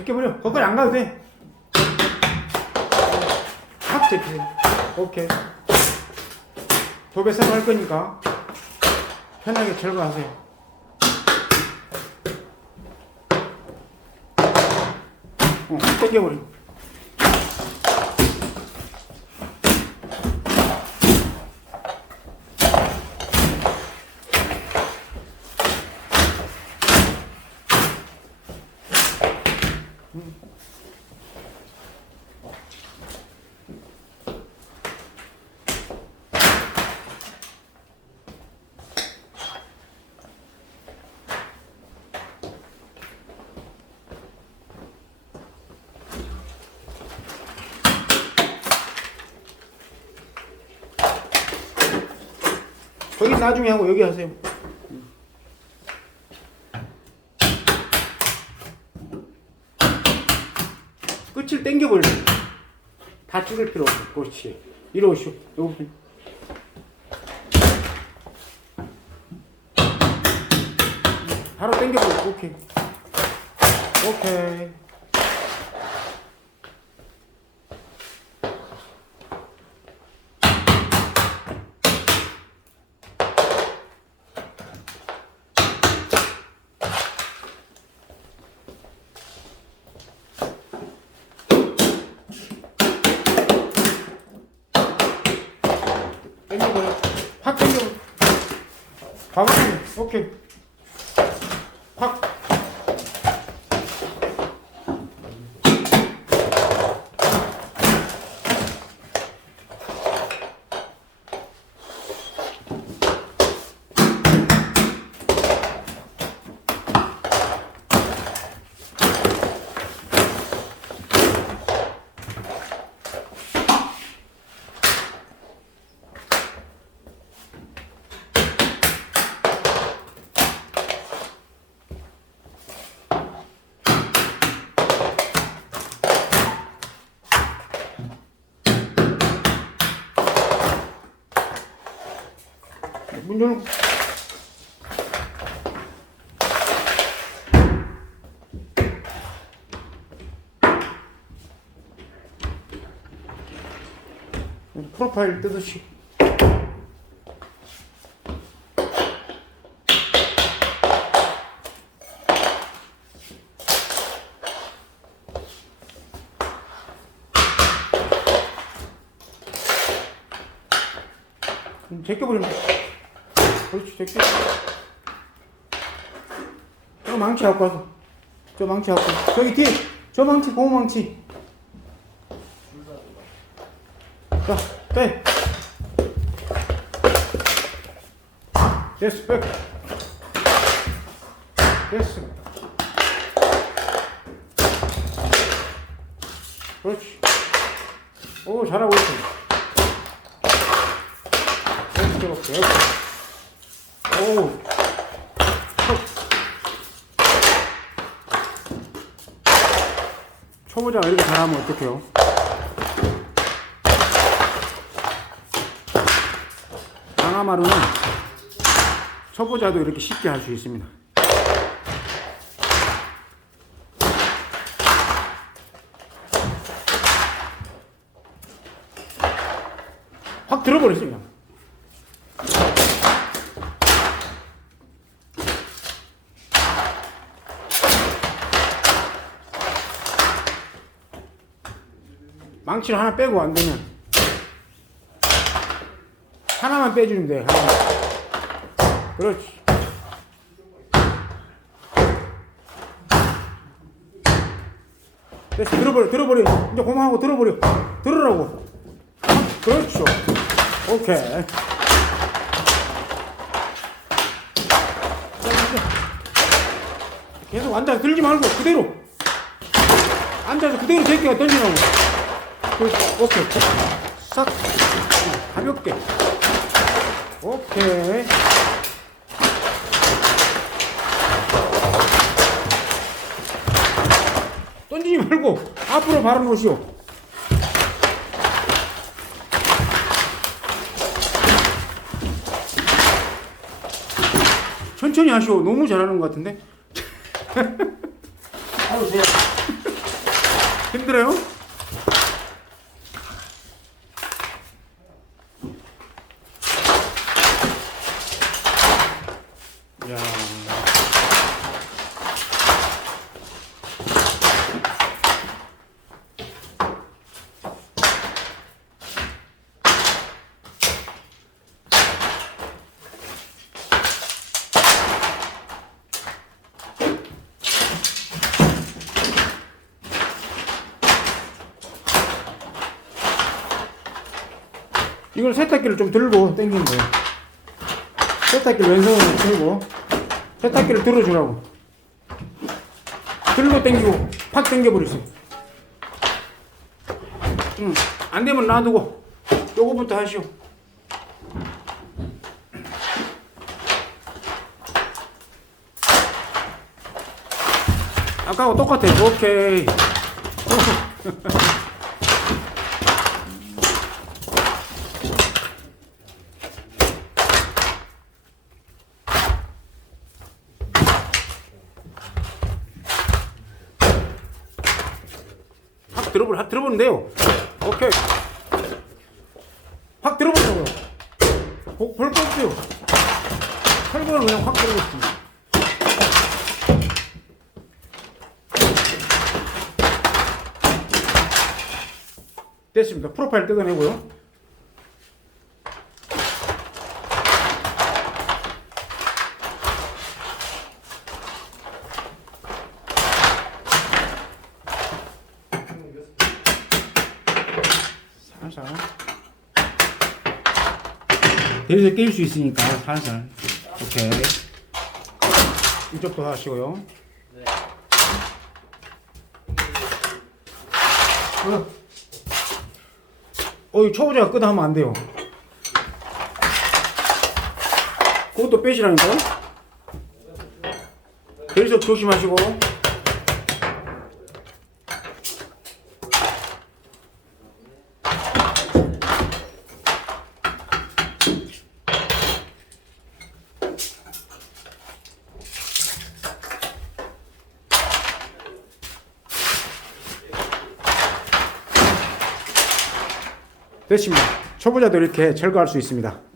제껴버려. 거기까지 안 가도 돼. 확 제끼세요. 오케이. 도배 사할 거니까 편하게 절거하세요. 어, 확 당겨버려. 거기 나중에 하고 여기 하세요. 끝을 당겨버려. 다 찌를 필요 없어. 그렇지. 이리 오시오. 여기. 바로 당겨버려. 오케이. 오케이. 당겨버려. 확 당겨버려. 가만히. 오케이. 확. 문 열고. 프로파일 뜯으시. 음, 제껴버리면 돼. 그렇지, 제껴. 저 망치 갖고 와서. 저 망치 갖고. 와서. 저기 뒤에. 저 망치, 고무 망치. 자, 돼. 됐어, 백. 됐어. 그렇지. 오, 잘하고 있어. 이렇게, 이렇게. 오. 초보자가 이렇게 잘하면 어떡해요? 강화마루는 초보자도 이렇게 쉽게 할 수 있습니다. 확 들어버렸어요. 망치를 하나 빼고 안 되면 하나만 빼주면 돼. 하나만. 그렇지. 됐어. 들어버려. 들어버려. 이제 고마하고 들어버려. 들으라고. 그렇죠. 오케이. 계속 앉아서 들지 말고 그대로. 앉아서 그대로 제끼가 던지라고. 오케이. 싹. 가볍게. 오케이. 던지지 말고 앞으로 바로 놓으시오. 천천히 하시오. 너무 잘하는 것 같은데. 힘들어요? 이걸 세탁기를 좀 들고 당기는 거예요. 세탁기를 왼손으로 들고 세탁기를 들어주라고. 들고 당기고 팍 당겨버리세요. 응. 안 되면 놔두고 요거부터 하시오. 아까하고 똑같아요. 오케이. 들어보, 확 들어보면 돼요. 오케이. 확 들어보자고요. 볼거 없어요. 철거는 그냥 확 들어보겠습니다. 됐습니다. 프로파일 뜯어내고요. 살살. 대리석 낄수 있으니까 살살. 오케이. 이쪽도 하시고요. 어. 어, 이 초보자가 끄다 하면 안 돼요. 그것도 빼시라니까요? 대리석 조심하시고. 됐습니다. 초보자도 이렇게 철거할 수 있습니다.